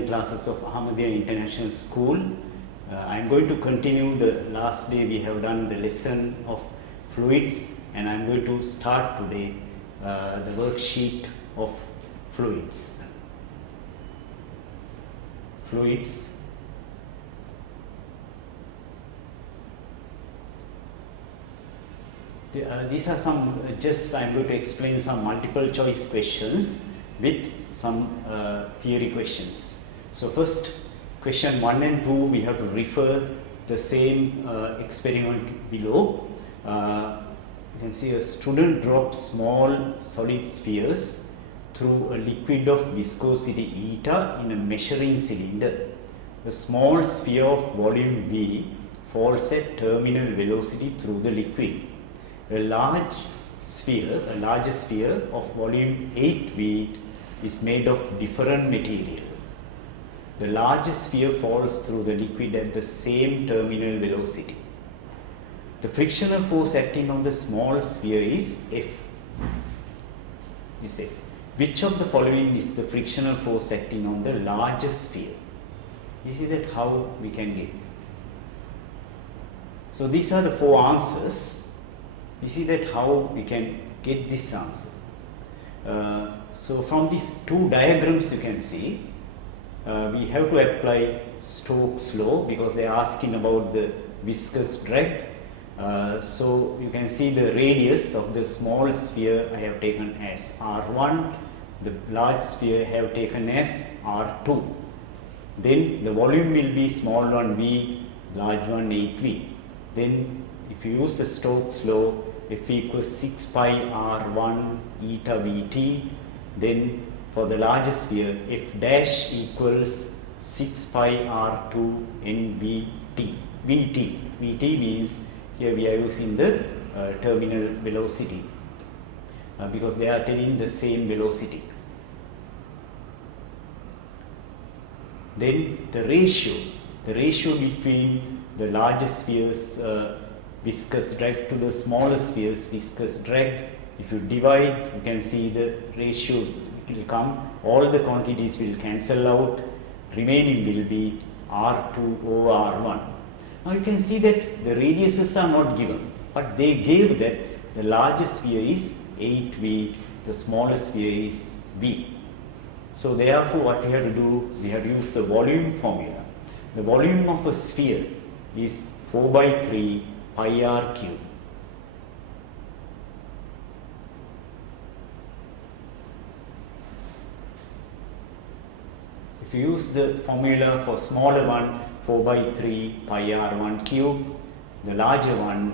online classes of Ahmadiyya International School. I am going to continue the last day we have done the lesson of fluids, and I am going to start today the worksheet of fluids. These are some, I am going to explain some multiple choice questions with some theory questions. So first, question 1 and 2, we have to refer the same experiment below. You can see a student drops small solid spheres through a liquid of viscosity eta in a measuring cylinder. A small sphere of volume V falls at terminal velocity through the liquid. A larger sphere of volume 8V is made of different material. The larger sphere falls through the liquid at the same terminal velocity. The frictional force acting on the small sphere is F. Which of the following is the frictional force acting on the larger sphere? You see that how we can get. So these are the 4 answers. You see that how we can get this answer. So from these 2 diagrams you can see we have to apply Stokes' law because they are asking about the viscous drag. So you can see the radius of the small sphere I have taken as R1, the large sphere I have taken as R2. Then the volume will be small one V, large one 8V. Then if you use the Stokes' law, F equals 6 pi R1 eta Vt, then for the larger sphere F dash equals 6 pi R2 NVT. Vt means here we are using the terminal velocity because they are telling the same velocity. Then the ratio between the larger sphere's viscous drag to the smaller sphere's viscous drag, if you divide, you can see the ratio will come, all the quantities will cancel out, remaining will be R2 over R1. Now you can see that the radiuses are not given, but they gave that the larger sphere is 8V, the smaller sphere is V. So therefore what we have to do, we have to use the volume formula. The volume of a sphere is 4 by 3 pi r cube. If you use the formula for smaller one, 4 by 3 pi r1 cube, the larger one,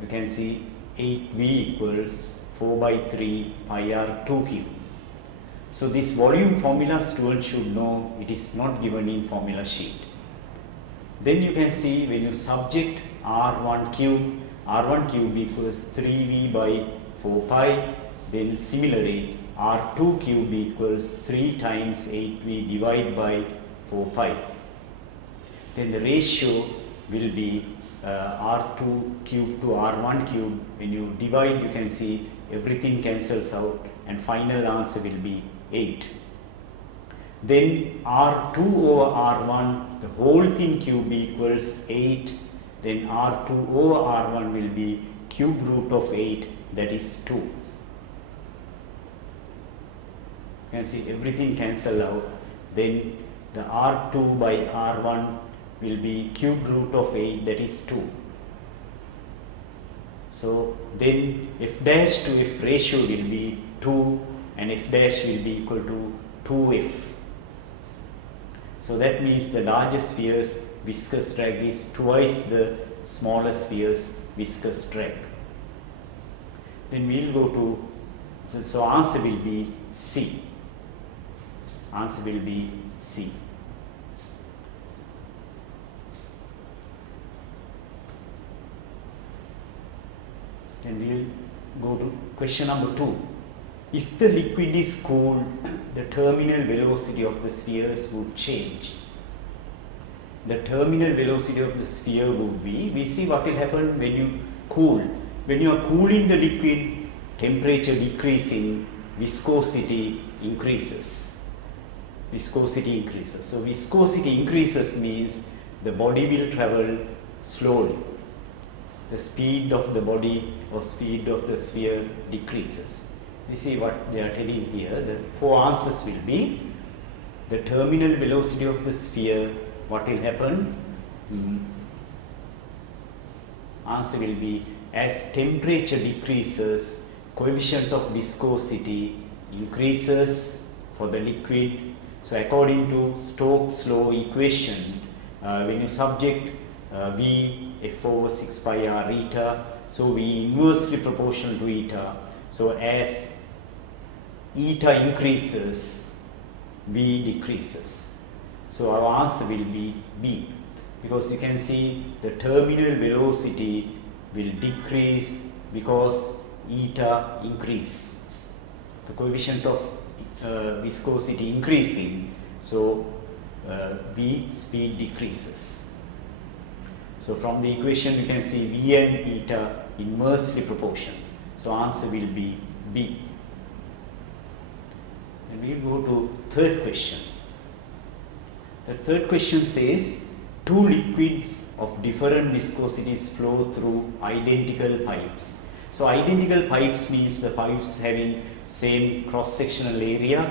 you can see 8V equals 4 by 3 pi r2 cube. So this volume formula students should know, it is not given in formula sheet. Then you can see when you subject R1 cube equals 3V by 4 pi, then similarly R2 cube equals 3 times 8V divided by 4 pi. Then the ratio will be R2 cube to R1 cube. When you divide, you can see everything cancels out and final answer will be 8. Then R2 over R1, the whole thing cube equals 8. Then R2 over R1 will be cube root of 8, that is 2. You can see everything cancel out. Then the R2 by R1 will be cube root of 8, that is 2. So then F dash to F ratio will be 2 and F dash will be equal to 2F. So that means the larger sphere's viscous drag is twice the smaller sphere's viscous drag. Then we will go to, so answer will be C. Answer will be C. Then we will go to question number 2. If the liquid is cooled, the terminal velocity of the spheres would change. The terminal velocity of the sphere would be, we see what will happen when you cool. When you are cooling the liquid, temperature decreasing, viscosity increases. viscosity increases. So viscosity increases means the body will travel slowly. The speed of the body or speed of the sphere decreases. You see what they are telling here. The 4 answers will be the terminal velocity of the sphere. What will happen? Answer will be as temperature decreases, coefficient of viscosity increases for the liquid. So according to Stokes' law equation, when you subject V F over 6 pi r eta, so V inversely proportional to eta. So as eta increases, V decreases. So our answer will be B, because you can see the terminal velocity will decrease because eta increase. The coefficient of viscosity increasing, so V speed decreases. So from the equation you can see V and eta inversely proportional. So answer will be B. Then we will go to third question. The third question says 2 liquids of different viscosities flow through identical pipes. So identical pipes means the pipes having same cross-sectional area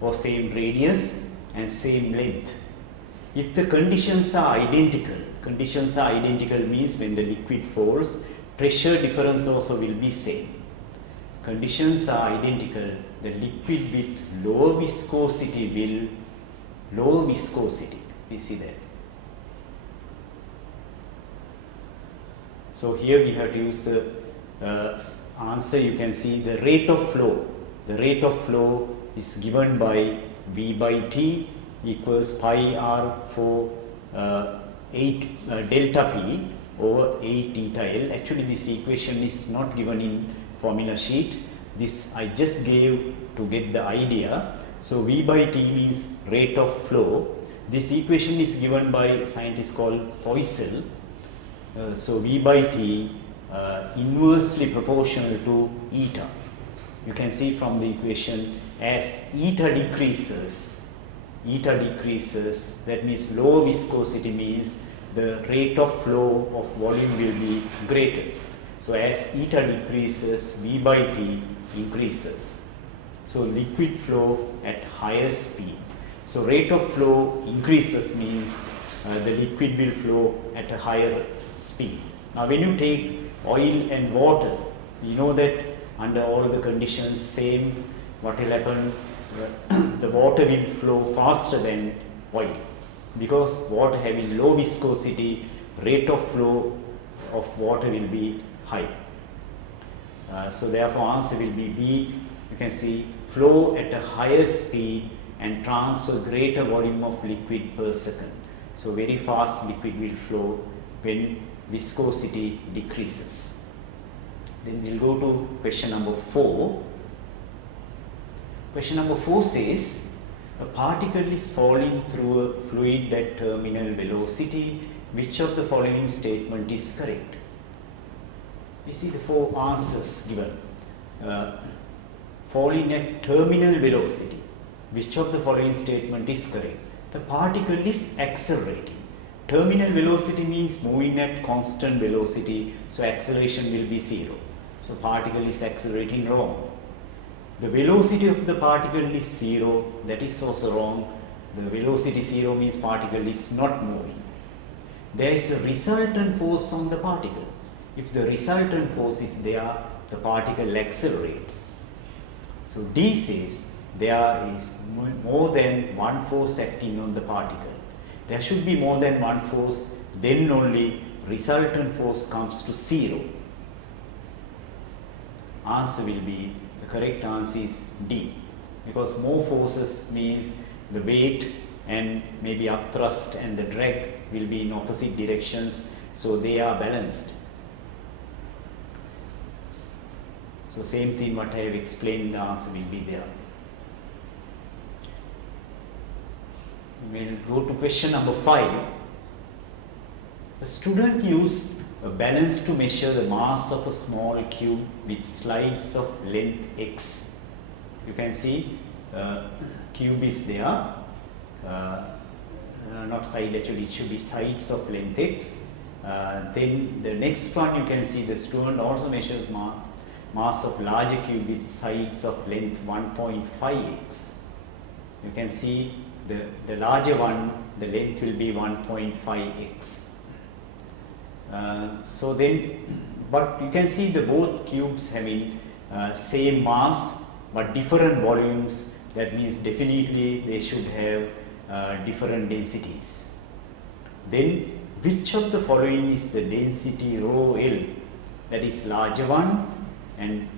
or same radius and same length. If the conditions are identical means when the liquid falls, pressure difference also will be same. Conditions are identical, the liquid with lower viscosity we see that. So here we have to use the answer. You can see the rate of flow. The rate of flow is given by V by T equals pi r for 8 delta P over 8 eta L. Actually this equation is not given in formula sheet. This I just gave to get the idea. So V by T means rate of flow. This equation is given by a scientist called Poisson. So V by T inversely proportional to eta. You can see from the equation as eta decreases, that means low viscosity means the rate of flow of volume will be greater. So as eta decreases, V by T increases. So liquid flow at higher speed. So rate of flow increases means the liquid will flow at a higher speed. Now when you take oil and water, you know that under all the conditions same, what will happen, the water will flow faster than oil, because water having low viscosity, rate of flow of water will be high. So therefore answer will be B. You can see flow at a higher speed and transfer greater volume of liquid per second. So very fast liquid will flow when viscosity decreases. Then we'll go to question number 4. Question number 4 says a particle is falling through a fluid at terminal velocity. Which of the following statement is correct? You see the 4 answers given. Falling at terminal velocity. Which of the following statement is correct? The particle is accelerating. Terminal velocity means moving at constant velocity, so acceleration will be 0. So particle is accelerating, wrong. The velocity of the particle is 0, that is also wrong. The velocity 0 means particle is not moving. There is a resultant force on the particle. If the resultant force is there, the particle accelerates. So D says there is more than one force acting on the particle. There should be more than one force, then only resultant force comes to 0. Answer will be, the correct answer is D, because more forces means the weight and maybe upthrust and the drag will be in opposite directions, so they are balanced. So same thing what I have explained, the answer will be there. We will go to question number 5. A student used a balance to measure the mass of a small cube with slides of length x. You can see cube is there not side, actually it should be sides of length x. Then the next one, you can see the student also measures mass of larger cube with sides of length 1.5x. You can see the larger one, the length will be 1.5x. So then, but you can see the both cubes having same mass but different volumes. That means definitely they should have different densities. Then which of the following is the density rho L? That is larger one, and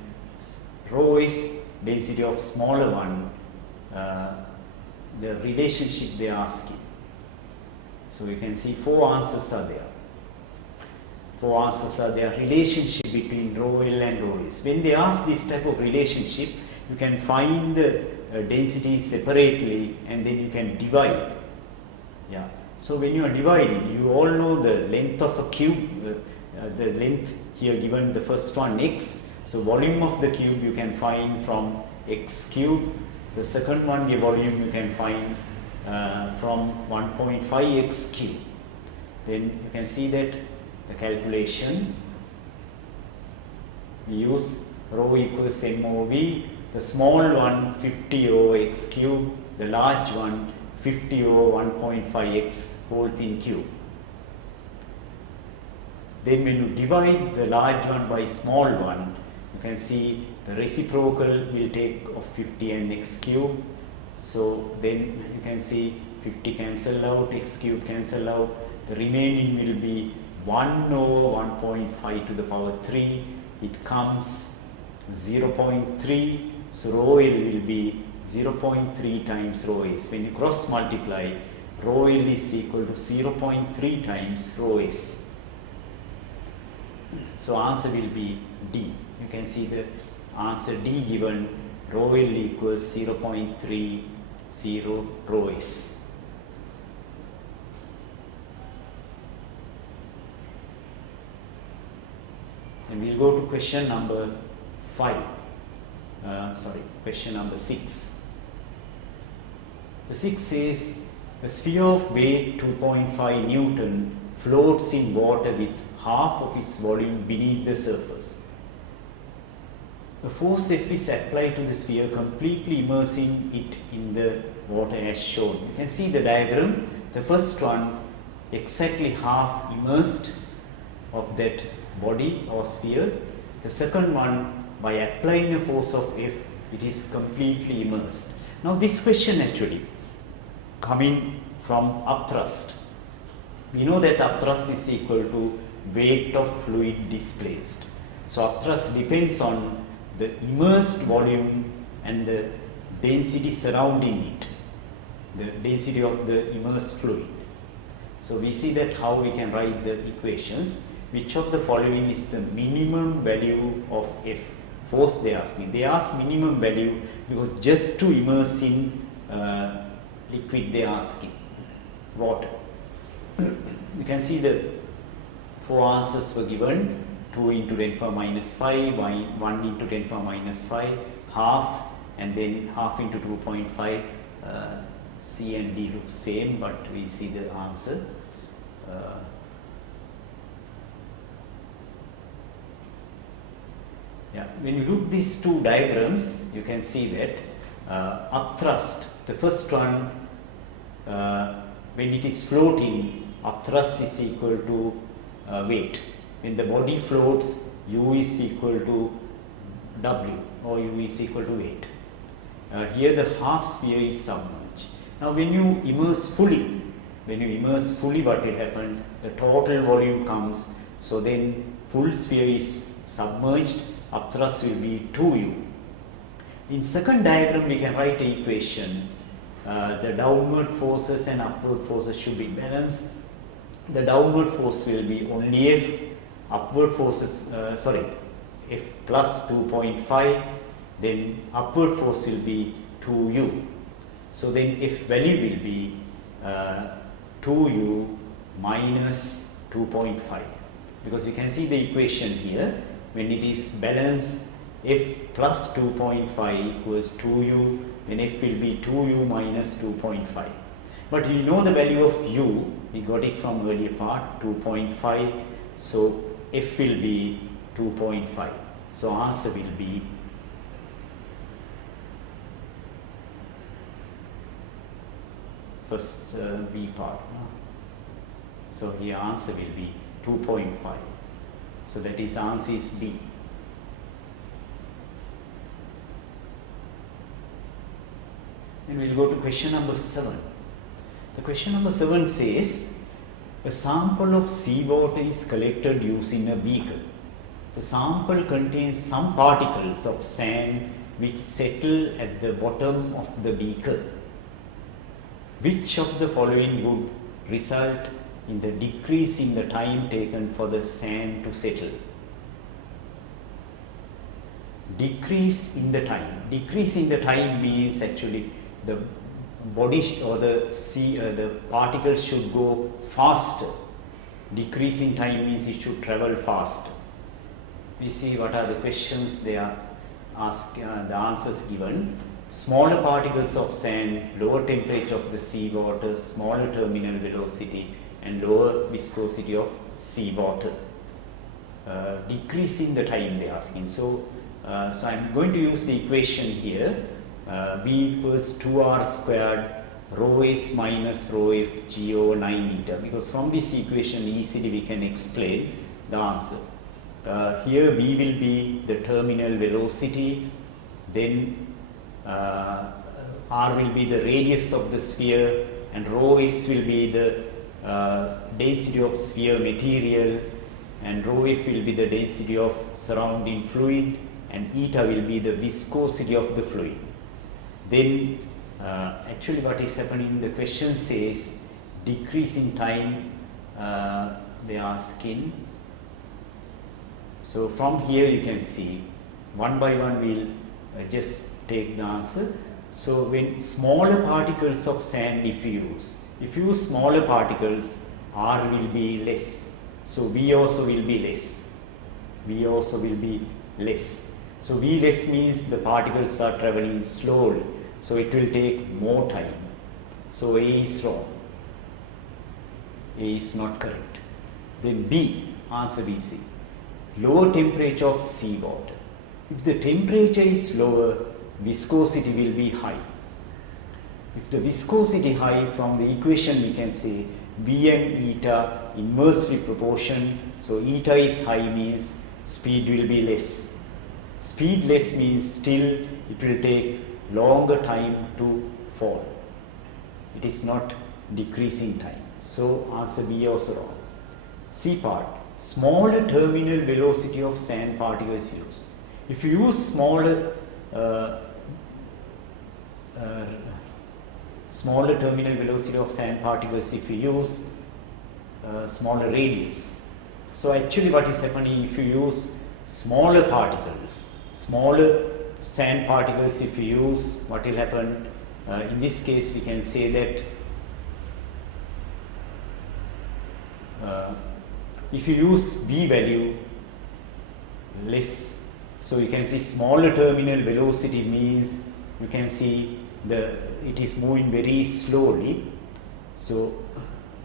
rho is density of smaller one. The relationship they are asking. So you can see 4 answers are there. 4 answers are there. Relationship between rho L and rho S. When they ask this type of relationship, you can find the density separately and then you can divide. Yeah. So when you are dividing, you all know the length of a cube, the length here given, the first one x. So volume of the cube you can find from x cube. The second one, the volume you can find from 1.5x cube. Then you can see that the calculation, we use rho equals MOV, the small one 50 over x cube, the large one 50 over 1.5x whole thing cube. Then when you divide the large one by small one, you can see the reciprocal will take of 50 and x cube. So then you can see 50 cancel out, x cube cancel out, the remaining will be 1 over 1.5 to the power 3, it comes 0.3, so rho L will be 0.3 times rho S. When you cross multiply, rho L is equal to 0.3 times rho S. So answer will be D. You can see the answer D given, rho L equals 0.30 rho S. And we'll go to question number 5. Question number 6. The 6 says, a sphere of weight 2.5 Newton floats in water with half of its volume beneath the surface. A force F is applied to the sphere, completely immersing it in the water as shown. You can see the diagram. The first one, exactly half immersed of that body or sphere. The second one, by applying a force of F, it is completely immersed. Now this question actually coming from upthrust. We know that upthrust is equal to weight of fluid displaced. So upthrust depends on the immersed volume and the density surrounding it, the density of the immersed fluid. So we see that how we can write the equations. Which of the following is the minimum value of F? Force they ask me. They ask minimum value because just to immerse in liquid they are asking, water. You can see the 4 answers were given, 2 into 10 power minus 5, 1 into 10 power minus 5, half, and then half into 2.5. C and D look same, but we see the answer. When you look these two diagrams, you can see that upthrust, the first one, when it is floating, upthrust is equal to weight. When the body floats, U is equal to W, or U is equal to weight. Here the half sphere is submerged. Now when you immerse fully, what will happen? The total volume comes, so then full sphere is submerged, upthrust will be 2U. In second diagram, we can write an equation. The downward forces and upward forces should be balanced. The downward force will be only F, upward forces, F plus 2.5, then upward force will be 2U. So then F value will be 2U minus 2.5, because you can see the equation here. When it is balanced, F plus 2.5 equals 2U, then F will be 2U minus 2.5. But we know the value of u, we got it from earlier part, 2.5. So F will be 2.5. So answer will be first B part. No? So here answer will be 2.5. So that is answer is B. Then we'll go to question number 7. The question number 7 says, a sample of seawater is collected using a beaker. The sample contains some particles of sand which settle at the bottom of the beaker. Which of the following would result in the decrease in the time taken for the sand to settle? Decrease in the time. Decrease in the time means actually the body or the particles should go faster. Decreasing time means it should travel faster. We see what are the questions they are asked, the answers given. Smaller particles of sand, lower temperature of the seawater, smaller terminal velocity, and lower viscosity of seawater. Decreasing the time they are asking. So I am going to use the equation here. V equals 2r squared rho s minus rho f g over 9 eta, because from this equation easily we can explain the answer. Here V will be the terminal velocity, then r will be the radius of the sphere, and rho s will be the density of sphere material, and rho f will be the density of surrounding fluid, and eta will be the viscosity of the fluid. Then actually what is happening, the question says decrease in time, they are asking. So from here you can see one by one we'll just take the answer. So when smaller particles of sand if you use smaller particles, R will be less. So V also will be less. V also will be less. So V less means the particles are traveling slowly. So it will take more time. So A is wrong. A is not correct. Then B, answer B C. Lower temperature of seawater. If the temperature is lower, viscosity will be high. If the viscosity high, from the equation we can say Vm eta inversely proportion. So eta is high means speed will be less. Speed less means still it will take longer time to fall. It is not decreasing time. So answer B also wrong. C part, smaller terminal velocity of sand particles used. If you use smaller terminal velocity of sand particles, if you use smaller radius. So actually what is happening, if you use smaller particles, smaller sand particles if you use, what will happen, in this case we can say that if you use V value less, so you can see smaller terminal velocity means you can see it is moving very slowly. So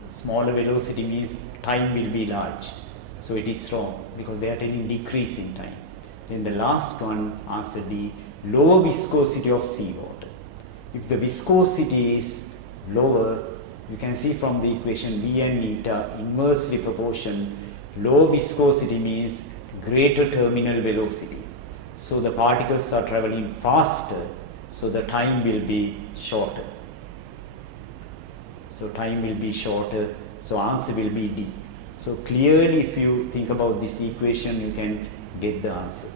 smaller velocity means time will be large. So it is wrong because they are telling decrease in time. Then the last one, answer D, lower viscosity of seawater. If the viscosity is lower, you can see from the equation V and eta inversely proportion. Low viscosity means greater terminal velocity. So the particles are traveling faster, so the time will be shorter. So time will be shorter, so answer will be D. So clearly if you think about this equation, you can get the answer.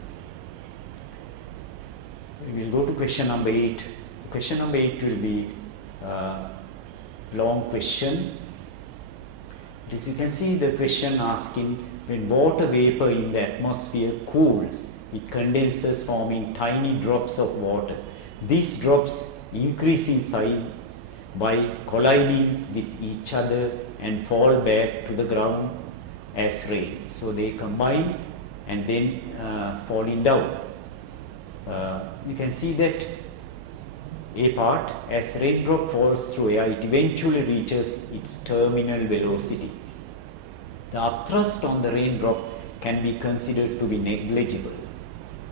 We will go to question number 8. Question number 8 will be long question. As you can see the question asking, when water vapor in the atmosphere cools, it condenses forming tiny drops of water. These drops increase in size by colliding with each other and fall back to the ground as rain. So they combine and then falling down. You can see that A part, as raindrop falls through air, it eventually reaches its terminal velocity. The upthrust on the raindrop can be considered to be negligible.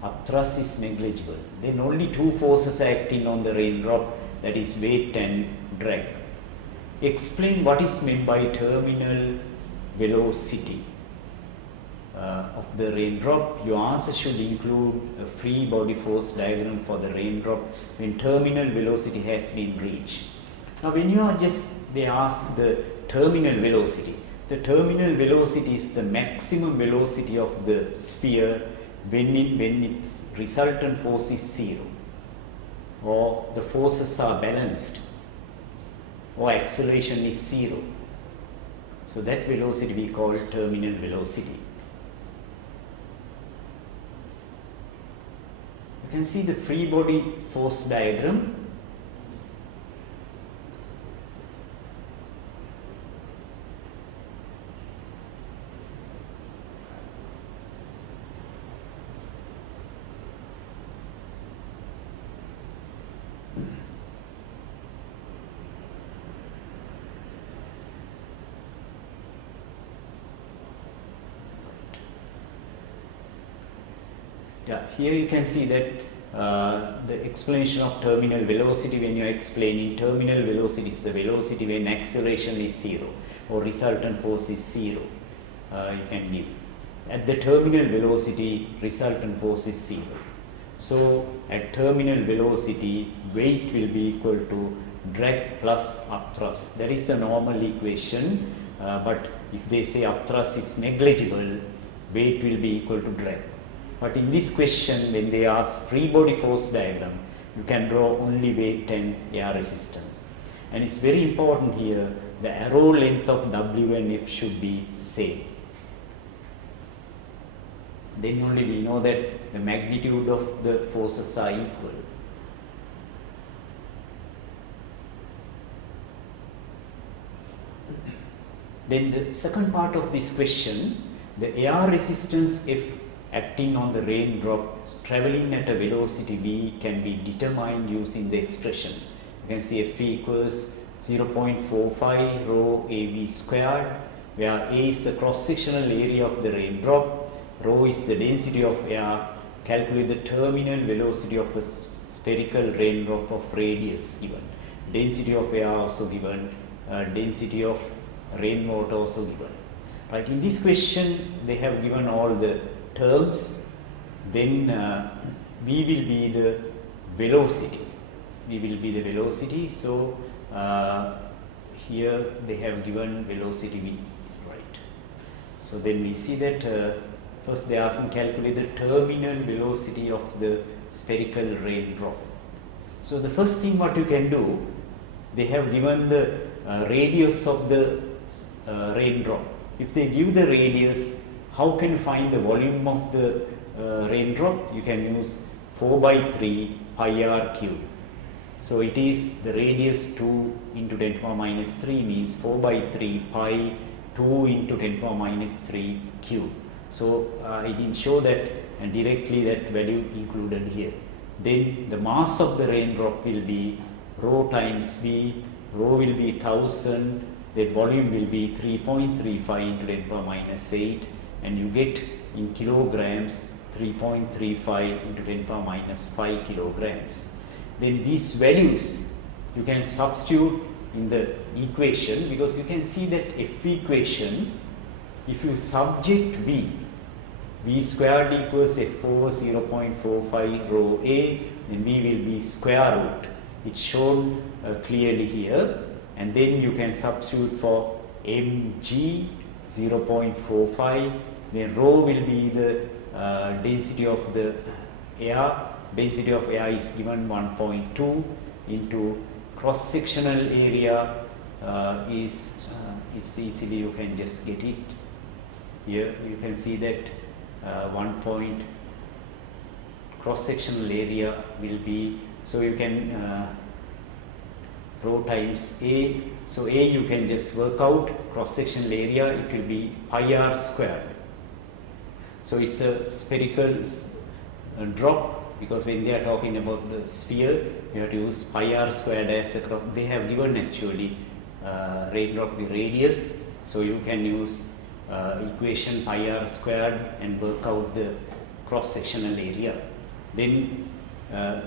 Upthrust is negligible. Then only two forces are acting on the raindrop, that is weight and drag. Explain what is meant by terminal velocity of the raindrop. Your answer should include a free body force diagram for the raindrop when terminal velocity has been reached. Now when you are they ask the terminal velocity. The terminal velocity is the maximum velocity of the sphere when its resultant force is 0, or the forces are balanced, or acceleration is 0. So that velocity we call terminal velocity. You can see the free body force diagram. Yeah, here you can see that the explanation of terminal velocity, when you are explaining terminal velocity is the velocity when acceleration is 0 or resultant force is 0, you can give. At the terminal velocity, resultant force is 0. So at terminal velocity, weight will be equal to drag plus upthrust. That is the normal equation, but if they say upthrust is negligible, weight will be equal to drag. But in this question, when they ask free body force diagram, you can draw only weight and air resistance. And it's very important here, the arrow length of W and F should be same. Then only we know that the magnitude of the forces are equal. Then the second part of this question, the air resistance F acting on the raindrop traveling at a velocity v can be determined using the expression. You can see F equals 0.45 rho AV squared, where A is the cross-sectional area of the raindrop, rho is the density of air. Calculate the terminal velocity of a spherical raindrop of radius given. Density of air also given, density of rainwater also given. Right, in this question they have given all the terms, then V will be the velocity. V will be the velocity. So here they have given velocity V, right? So then we see that first they ask him calculate the terminal velocity of the spherical raindrop. So the first thing what you can do, they have given the radius of the raindrop. If they give the radius, how can you find the volume of the raindrop? You can use 4 by 3 pi r cube. So it is the radius 2 into 10 to the power minus 3 means 4 by 3 pi 2 into 10 to the power minus 3 cube. So I didn't show that and directly that value included here. Then the mass of the raindrop will be rho times V, rho will be 1000, the volume will be 3.35 into 10 to the power minus 8. And you get in kilograms 3.35 into 10 to the power minus 5 kilograms. Then these values you can substitute in the equation, because you can see that F equation, if you subject V, V squared equals F over 0.45 rho A, then V will be square root. It's shown clearly here, and then you can substitute for mg 0.45. Then rho will be the density of the air. Density of air is given 1.2 into cross-sectional area is it's easily you can just get it. Here you can see that cross-sectional area will be, so you can rho times A. So A you can just work out, cross-sectional area, it will be pi r squared. So it's a spherical drop because when they are talking about the sphere, you have to use pi r squared as the cross. They have given actually raindrop the radius, so you can use equation pi r squared and work out the cross sectional area. Then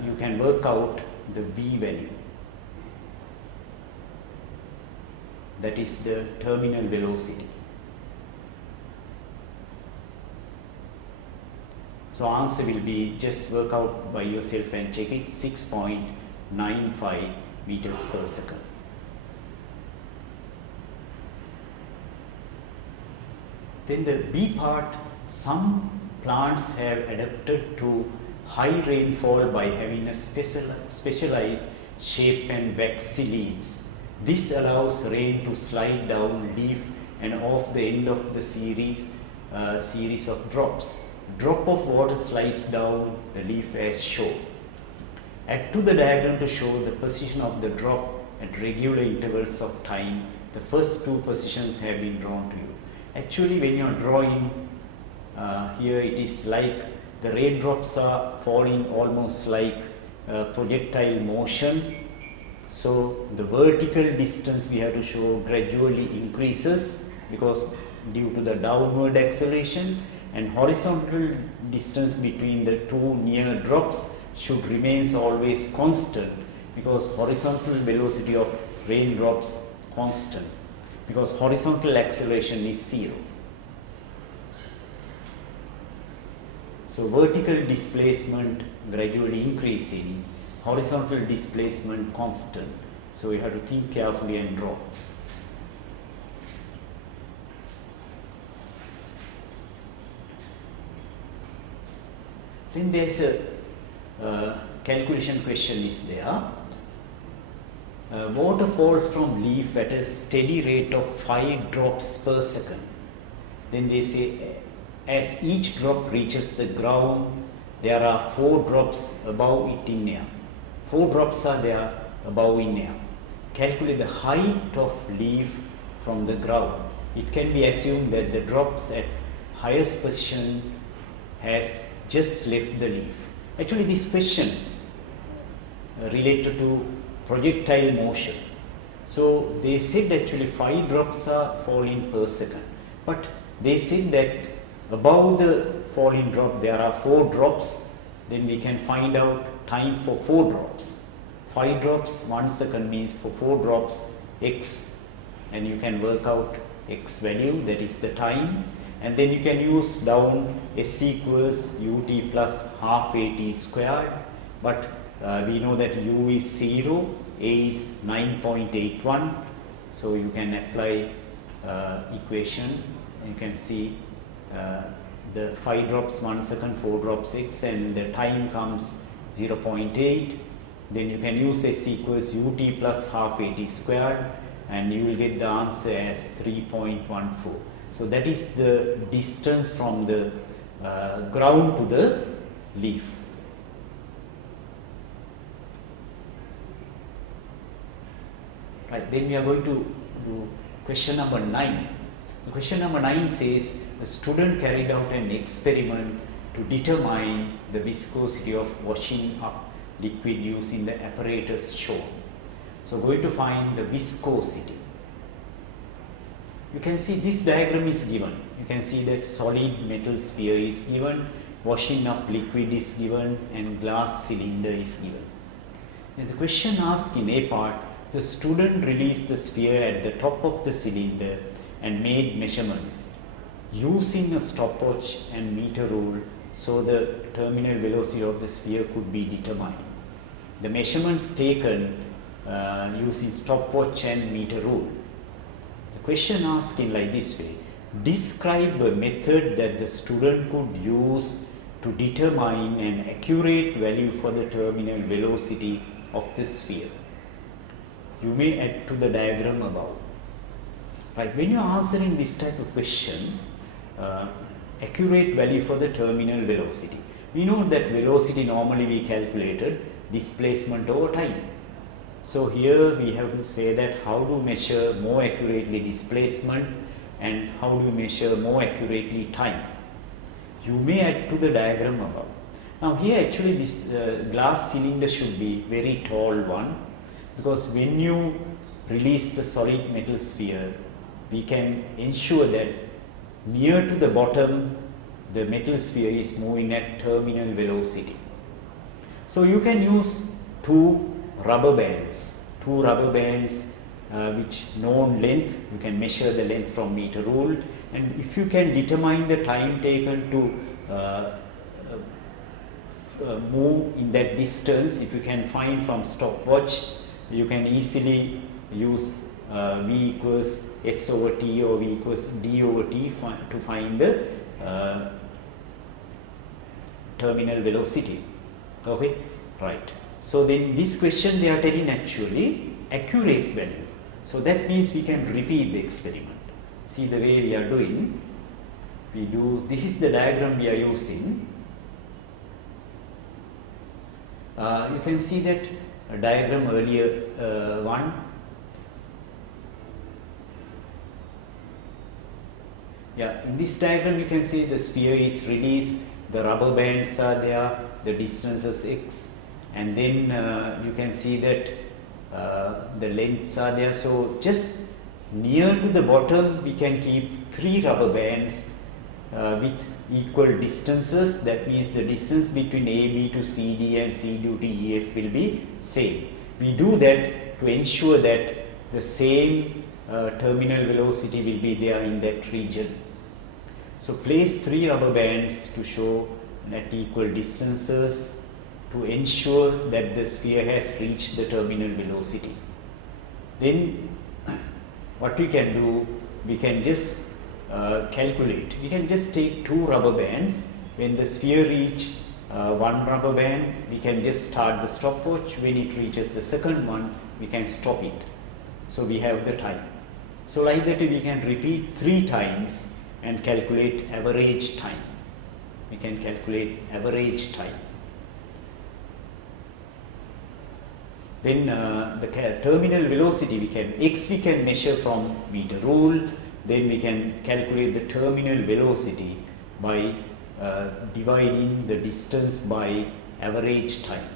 you can work out the V value, that is the terminal velocity. So answer will be, just work out by yourself and check it, 6.95 meters per second. Then the B part, some plants have adapted to high rainfall by having a specialized shape and waxy leaves. This allows rain to slide down leaf and off the end of the series of drops. Drop of water slides down the leaf as shown. Add to the diagram to show the position of the drop at regular intervals of time. The first two positions have been drawn to you. Actually, when you are drawing here, it is like the raindrops are falling almost like projectile motion. So the vertical distance we have to show gradually increases because due to the downward acceleration, and horizontal distance between the two near drops should remains always constant because horizontal velocity of raindrops constant, because horizontal acceleration is 0. So vertical displacement gradually increasing, horizontal displacement constant. So you have to think carefully and draw. Then there is a calculation question is there. Water falls from leaf at a steady rate of 5 drops per second. Then they say as each drop reaches the ground, there are 4 drops above it in air. 4 drops are there above in air. Calculate the height of leaf from the ground. It can be assumed that the drops at highest position has just left the leaf. Actually, this question related to projectile motion. So they said actually 5 drops are falling per second, but they said that above the falling drop there are 4 drops. Then we can find out time for 4 drops. 5 drops 1 second means for 4 drops x, and you can work out x value, that is the time. And then you can use down s equals ut plus half at squared, but we know that u is 0, a is 9.81, so you can apply equation. You can see the 5 drops 1 second, 4 drops x, and the time comes 0.8. Then you can use s equals ut plus half at squared, and you will get the answer as 3.14. So that is the distance from the ground to the leaf. Right, then we are going to do question number 9. The question number 9 says a student carried out an experiment to determine the viscosity of washing up liquid using the apparatus shown. So going to find the viscosity. You can see this diagram is given. You can see that solid metal sphere is given, washing up liquid is given, and glass cylinder is given. Then the question asks in A part, the student released the sphere at the top of the cylinder and made measurements using a stopwatch and meter rule, so the terminal velocity of the sphere could be determined. The measurements taken using stopwatch and meter rule. The question asked in like this way: describe a method that the student could use to determine an accurate value for the terminal velocity of the sphere. You may add to the diagram above. Right, when you are answering this type of question, accurate value for the terminal velocity. We know that velocity normally we calculated displacement over time. So here we have to say that how to measure more accurately displacement and how do we measure more accurately time. You may add to the diagram above. Now here actually this glass cylinder should be very tall one, because when you release the solid metal sphere, we can ensure that near to the bottom the metal sphere is moving at terminal velocity. So you can use two rubber bands which known length, you can measure the length from meter rule, and if you can determine the time taken to move in that distance, if you can find from stopwatch, you can easily use V equals S over T or V equals D over T to find the terminal velocity. Okay, right. So then this question they are telling actually accurate value. So that means we can repeat the experiment. See the way we are doing. This is the diagram we are using. You can see that diagram earlier one. Yeah, in this diagram you can see the sphere is released, the rubber bands are there, the distance is x, and then you can see that the lengths are there. So just near to the bottom we can keep 3 rubber bands with equal distances. That means the distance between AB to CD and CD to EF will be same. We do that to ensure that the same terminal velocity will be there in that region. So place 3 rubber bands to show at equal distances to ensure that the sphere has reached the terminal velocity. Then what we can do, we can just calculate. We can just take 2 rubber bands. When the sphere reach 1 rubber band, we can just start the stopwatch. When it reaches the second one, we can stop it. So we have the time. So like that we can repeat 3 times and calculate average time. We can calculate average time. Then the terminal velocity we can measure from meter rule. Then we can calculate the terminal velocity by dividing the distance by average time.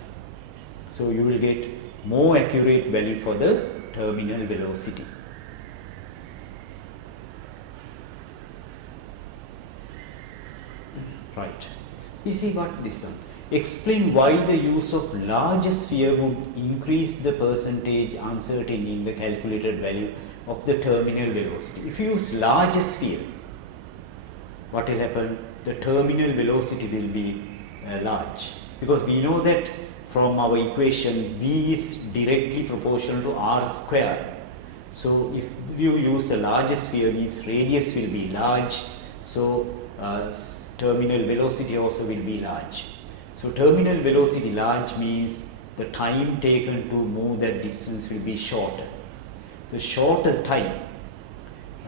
So you will get more accurate value for the terminal velocity. Right. You see what this one. Explain why the use of large sphere would increase the percentage uncertainty in the calculated value of the terminal velocity. If you use large sphere, what will happen? The terminal velocity will be large, because we know that from our equation V is directly proportional to R square. So if you use a large sphere, means radius will be large, so terminal velocity also will be large. So terminal velocity large means the time taken to move that distance will be shorter. The shorter time,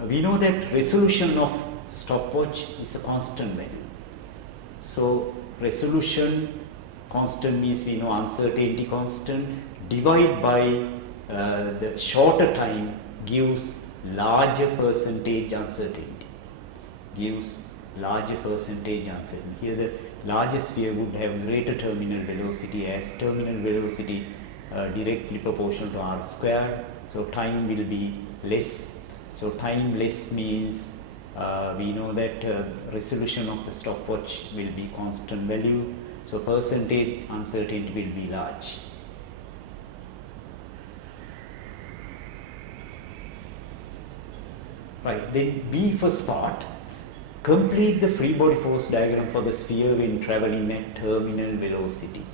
we know that resolution of stopwatch is a constant value. So resolution constant means we know uncertainty constant, divide by the shorter time gives larger percentage uncertainty. Gives larger percentage uncertainty. Here the larger sphere would have greater terminal velocity, as terminal velocity directly proportional to R square. So time will be less. So time less means we know that resolution of the stopwatch will be constant value. So percentage uncertainty will be large. Right, then B first part. Complete the free body force diagram for the sphere when traveling at terminal velocity.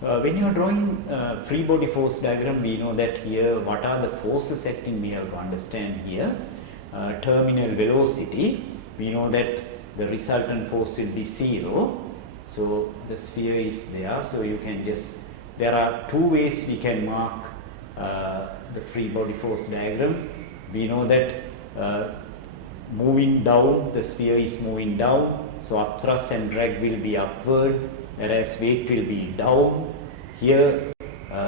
When you are drawing free body force diagram, we know that here what are the forces acting, we have to understand here. Terminal velocity, we know that the resultant force will be 0. So the sphere is there, so you can just, there are 2 ways we can mark the free body force diagram. We know that moving down, the sphere is moving down, so upthrust and drag will be upward, whereas weight will be down. Here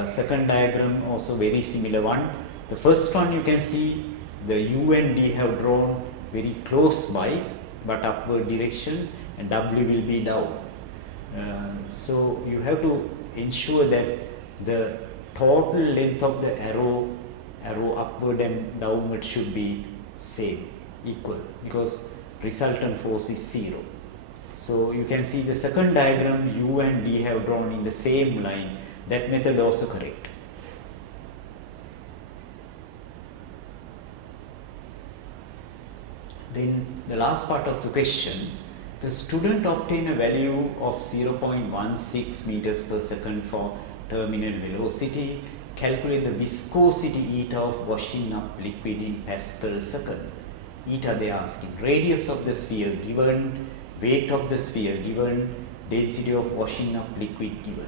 second diagram also very similar one. The first one you can see the U and D have drawn very close by but upward direction, and W will be down. So you have to ensure that the total length of the arrow upward and downward should be same, equal, because resultant force is 0. So you can see the second diagram, U and D have drawn in the same line. That method also correct. Then the last part of the question, the student obtained a value of 0.16 meters per second for terminal velocity. Calculate the viscosity eta of washing up liquid in Pascal second. Eta they are asking. Radius of the sphere given, weight of the sphere given, density of washing up liquid given.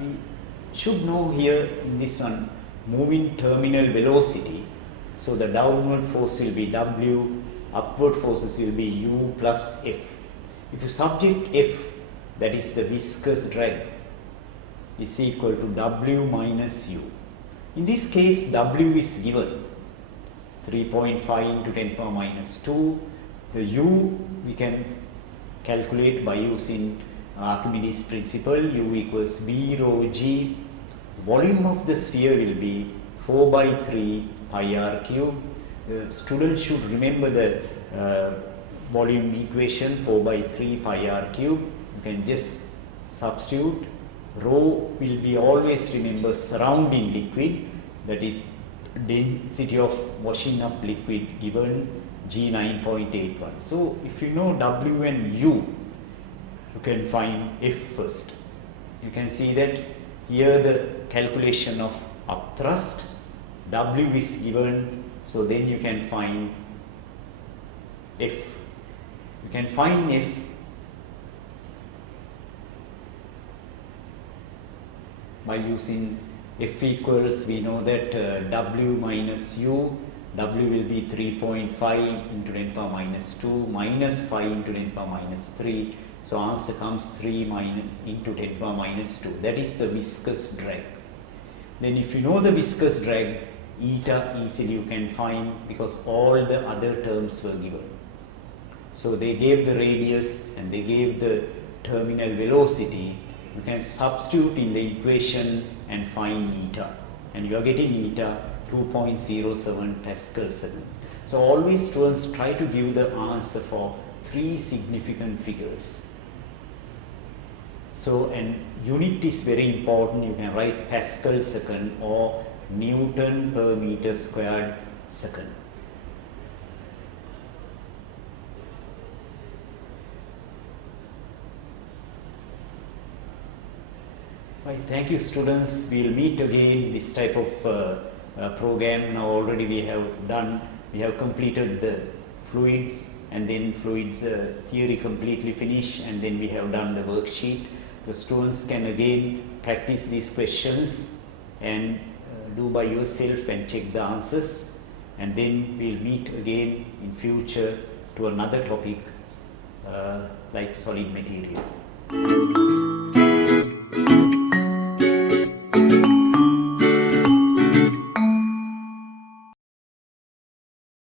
We should know here in this one moving terminal velocity. So the downward force will be W, upward forces will be U plus F. If you subject F, that is the viscous drag, is equal to W minus U. In this case, W is given 3.5 into 10 power minus 2. The U we can calculate by using Archimedes principle. U equals V rho G. The volume of the sphere will be 4 by 3 pi r cube. The student should remember the volume equation 4 by 3 pi r cube. You can just substitute. Rho will be always remember surrounding liquid, that is density of washing up liquid given G 9.81. So if you know W and U, you can find F first. You can see that here the calculation of upthrust, W is given, so then you can find F. You can find F by using F equals, we know that W minus U, W will be 3.5 into 10 power minus 2 minus 5 into 10 power minus 3. So answer comes 3 into 10 power minus 2. That is the viscous drag. Then if you know the viscous drag, eta easily you can find because all the other terms were given. So they gave the radius and they gave the terminal velocity. You can substitute in the equation and find eta, and you are getting eta 2.07 Pascal seconds. So always students try to give the answer for 3 significant figures. So and unit is very important. You can write Pascal second or Newton per meter squared second. Right, thank you students. We will meet again this type of program. Now already we have completed the fluids, and then fluids theory completely finished, and then we have done the worksheet. The students can again practice these questions and do by yourself and check the answers, and then we will meet again in future to another topic like solid material.